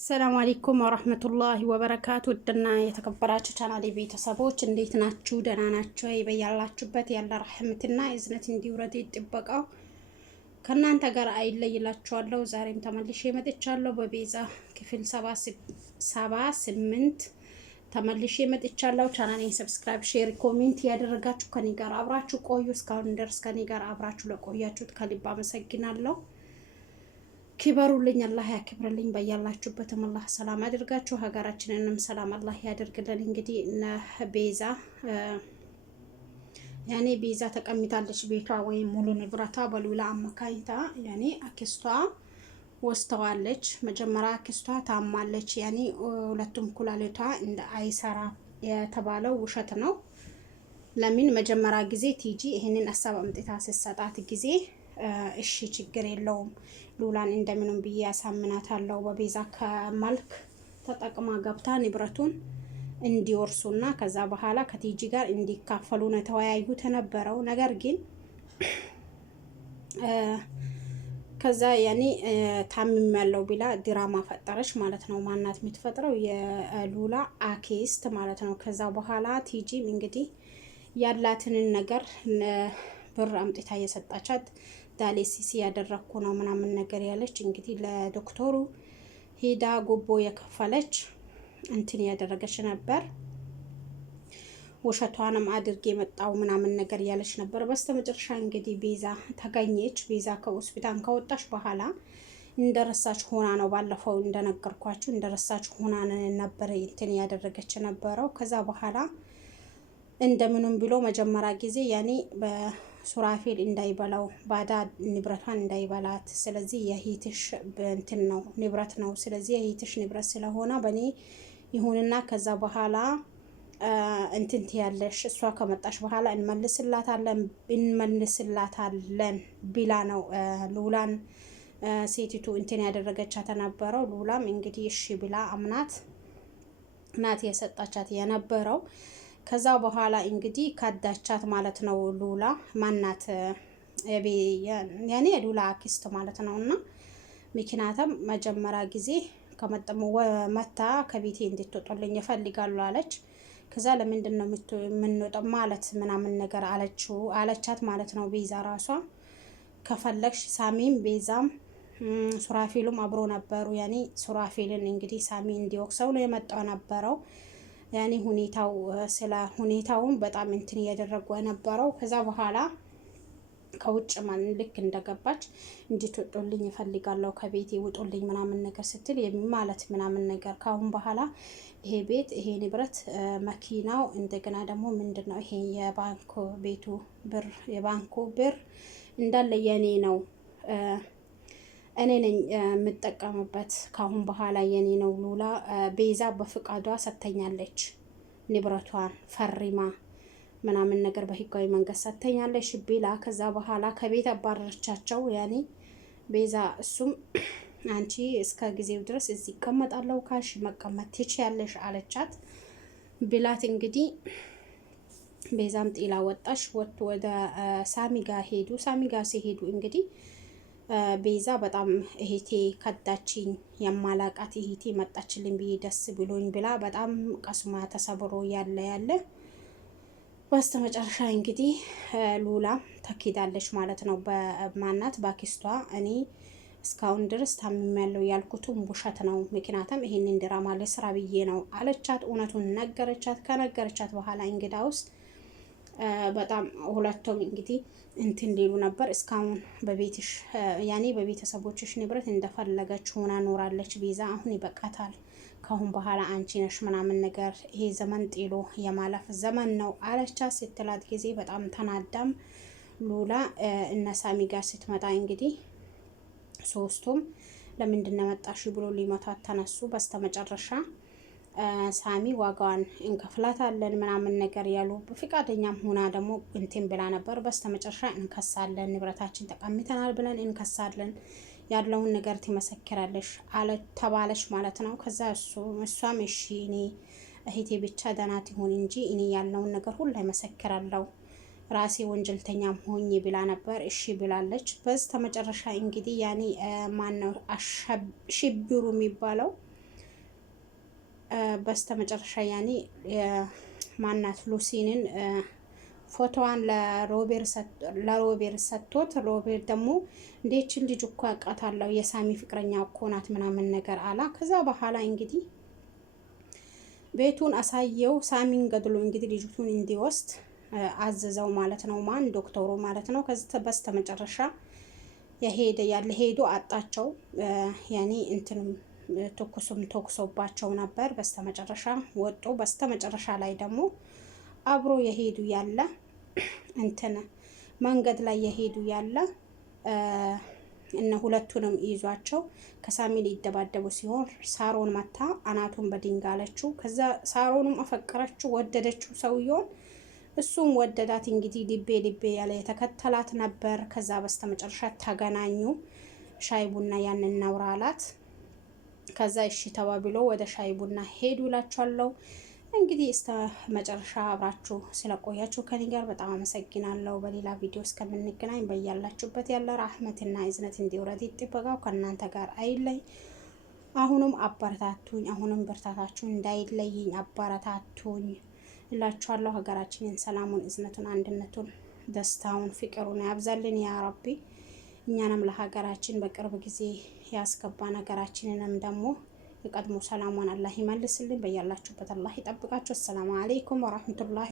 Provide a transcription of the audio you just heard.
ሰላም አለይኩም ወራህመቱላሂ ወበረካቱ። ውድና የተከበራችሁ ቻናሌ ቤተሰቦች እንዴት ናችሁ? ደህና ናችሁ? በያላችሁበት ያለ ረህመትና እዝነት እንዲውረድ ይጥበቃው ከእናንተ ጋር አይለይላችኋለሁ። ዛሬም ተመልሼ መጥቻለሁ። በቤዛ ክፍል 78 ተመልሼ መጥቻለሁ። ቻናሌን ሰብስክራይብ፣ ሼር፣ ኮሜንት ያደረጋችሁ ከኔ ጋር አብራችሁ ቆዩ። እስካሁን ድረስ ከኔ ጋር አብራችሁ ለቆያችሁት ከልብ አመሰግናለሁ። ክበሩልኝ፣ አላህ ያክብርልኝ። በያላችሁበትም አላህ ሰላም አድርጋችሁ ሀገራችንንም ሰላም አላህ ያደርግልን። እንግዲህ እነ ቤዛ ቤዛ ተቀምጣለች ቤቷ ወይም ሙሉ ንብረቷ በሉላ አማካኝታ አክስቷ ወስተዋለች። መጀመሪያ አክስቷ ታማለች። ሁለቱም ኩላሊቷ እንደ አይሰራ የተባለው ውሸት ነው። ለምን መጀመሪያ ጊዜ ቲጂ ይሄንን ሀሳብ አምጥታ ስትሰጣት ጊዜ እሺ ችግር የለውም ሉላን እንደምንም ብዬ ያሳምናታለሁ በቤዛ ከመልክ ተጠቅማ ገብታ ንብረቱን እንዲወርሱና ከዛ በኋላ ከቲጂ ጋር እንዲካፈሉ ነው የተወያዩት የነበረው። ነገር ግን ከዛ ታምም ያለው ቢላ ድራማ ፈጠረች ማለት ነው። ማናት የምትፈጥረው? የሉላ አክስት ማለት ነው። ከዛ በኋላ ቲጂን እንግዲህ ያላትን ነገር ብር አምጥታ የሰጣቻት ዳሌሲሲ ያደረኩ ነው ምናምን ነገር ያለች እንግዲህ ለዶክተሩ ሄዳ ጉቦ የከፈለች እንትን ያደረገች ነበር። ውሸቷንም አድርጌ የመጣው ምናምን ነገር ያለች ነበር። በስተመጨረሻ እንግዲህ ቤዛ ተገኘች። ቤዛ ከሆስፒታል ከወጣች በኋላ እንደረሳች ሆና ነው፣ ባለፈው እንደነገርኳችሁ እንደረሳች ሆና ነበር እንትን ያደረገች ነበረው። ከዛ በኋላ እንደምንም ብሎ መጀመሪያ ጊዜ በሱራፌል እንዳይበላው ባዳ ንብረቷን እንዳይበላት፣ ስለዚህ የሂትሽ እንትን ነው ንብረት ነው፣ ስለዚህ የሂትሽ ንብረት ስለሆነ በኔ ይሁንና ከዛ በኋላ እንትን ትያለሽ፣ እሷ ከመጣሽ በኋላ እንመልስላታለን ቢላ ነው ሉላን ሴቲቱ እንትን ያደረገቻት የነበረው። ሉላም እንግዲህ እሺ ብላ አምናት ናት የሰጣቻት የነበረው። ከዛ በኋላ እንግዲህ ካዳቻት ማለት ነው። ሉላ ማናት ሉላ አክስት ማለት ነው። እና ምክንያቱም መጀመሪያ ጊዜ ከመጠሙ መታ ከቤቴ እንድትወጣልኝ ይፈልጋሉ አለች። ከዛ ለምንድን ነው የምንወጣው ማለት ምናምን ነገር አለቻት ማለት ነው። ቤዛ ራሷ ከፈለግሽ ሳሚም ቤዛም ሱራፌሉም አብሮ ነበሩ። ሱራፌልን እንግዲህ ሳሚ እንዲወቅሰው ነው የመጣው ነበረው። ሁኔታው ስለ ሁኔታውን በጣም እንትን እያደረጉ የነበረው። ከዛ በኋላ ከውጭ ልክ እንደገባች እንድትወጡልኝ ይፈልጋለሁ ከቤቴ ውጡልኝ ምናምን ነገር ስትል ማለት ምናምን ነገር ካሁን በኋላ ይሄ ቤት ይሄ ንብረት መኪናው እንደገና ደግሞ ምንድነው ይሄ የባንኩ ቤቱ ብር የባንኩ ብር እንዳለ የኔ ነው፣ እኔ ነኝ የምጠቀምበት ካሁን በኋላ የኔ ነው። ሉላ ቤዛ በፍቃዷ ሰተኛለች ንብረቷን ፈሪማ ምናምን ነገር በህጋዊ መንገድ ሰተኛለች ቢላ ከዛ በኋላ ከቤት አባረረቻቸው ቤዛ። እሱም አንቺ እስከ ጊዜው ድረስ እዚህ ይቀመጣለሁ ካልሽ መቀመጥ ትችያለሽ አለቻት ቢላት። እንግዲህ ቤዛም ጥላ ወጣሽ። ወደ ሳሚ ጋር ሄዱ። ሳሚ ጋር ሲሄዱ እንግዲህ ቤዛ በጣም እህቴ ከዳችኝ፣ የማላቃት እህቴ መጣችልኝ ብዬ ደስ ብሎኝ ብላ በጣም ቀስማ ተሰብሮ ያለ በስተመጨረሻ እንግዲህ ሉላ ተኪዳለች ማለት ነው። በማናት ባኪስቷ እኔ እስካሁን ድረስ ታምሜያለሁ ያልኩትም ውሸት ነው፣ ምክንያቱም ይሄንን ድራማ ለስራ ብዬ ነው አለቻት። እውነቱን ነገረቻት። ከነገረቻት በኋላ እንግዳውስ በጣም ሁለቱም እንግዲህ እንትን ሊሉ ነበር። እስካሁን በቤትሽ በቤተሰቦችሽ ንብረት እንደፈለገች ሆና ኖራለች ቤዛ፣ አሁን ይበቃታል፣ ካሁን በኋላ አንቺ ነሽ ምናምን ነገር፣ ይሄ ዘመን ጥሎ የማለፍ ዘመን ነው አለቻት። ስትላት ጊዜ በጣም ተናዳም ሉላ እነ ሳሚ ጋር ስትመጣ እንግዲህ ሶስቱም ለምንድን ነው መጣሽ ብሎ ሊመታት ተነሱ። በስተመጨረሻ ሳሚ ዋጋዋን እንከፍላታለን ምናምን ነገር ያሉ ፍቃደኛም ሆና ደግሞ እንትን ብላ ነበር። በስተመጨረሻ እንከሳለን፣ ንብረታችን ተቀምተናል ብለን እንከሳለን፣ ያለውን ነገር ትመሰክራለሽ ተባለች ማለት ነው። ከዛ እሷም እሺ እኔ እህቴ ብቻ ደህና ትሁን እንጂ እኔ ያለውን ነገር ሁሉ መሰክራለሁ ራሴ ወንጀልተኛም ሆኜ ብላ ነበር። እሺ ብላለች። በስተመጨረሻ እንግዲህ ማነው ሽብሩ የሚባለው በስተመጨረሻ ያኔ ማናት ሉሲንን ፎቶዋን ለሮቤር ሰጥቶት ሮቤር ደግሞ እንዴችን ልጅ እኮ ያውቃታለሁ የሳሚ ፍቅረኛ እኮ ናት ምናምን ነገር አላ። ከዛ በኋላ እንግዲህ ቤቱን አሳየው። ሳሚን ገድሎ እንግዲህ ልጅቱን እንዲወስድ አዘዘው ማለት ነው። ማን ዶክተሩ ማለት ነው። ከዚህ በስተመጨረሻ ሄዶ አጣቸው። ያኔ እንትንም ተኩሶባቸው ነበር። በስተመጨረሻ ወጡ። በስተመጨረሻ ላይ ደግሞ አብሮ የሄዱ ያለ እንትን መንገድ ላይ የሄዱ ያለ እነ ሁለቱንም ይዟቸው ከሳሚ ሊደባደቡ ሲሆን ሳሮን መታ አናቱን በድንጋይ አለችው። ከዛ ሳሮንም አፈቀረችው፣ ወደደችው ሰውየውን። እሱም ወደዳት። እንግዲህ ልቤ ያለ የተከተላት ነበር። ከዛ በስተመጨረሻ ተገናኙ። ሻይ ቡና ያንን ነውራ አላት። ከዛ እሺ ተባብሎ ወደ ሻይ ቡና ሄዱ እላችኋለሁ። እንግዲህ እስከ መጨረሻ አብራችሁ ስለቆያችሁ ከኔ ጋር በጣም አመሰግናለሁ። በሌላ ቪዲዮ እስከምንገናኝ በያላችሁበት ያለ ራህመትና እዝነት እንዲወረድ ይጥበቃው ከእናንተ ጋር አይለይ። አሁንም አበረታቱኝ፣ አሁንም ብርታታችሁ እንዳይለይኝ አበረታቱኝ እላችኋለሁ። ሀገራችንን ሰላሙን፣ እዝነቱን፣ አንድነቱን፣ ደስታውን፣ ፍቅሩን ያብዛልን ያ ረቢ። እኛንም ለሀገራችን በቅርብ ጊዜ ያስገባ ነገራችንንም ደግሞ የቀድሞ ሰላሟን አላህ ይመልስልን። በያላችሁበት አላህ ይጠብቃችሁ። አሰላሙ አለይኩም ወራህመቱላሂ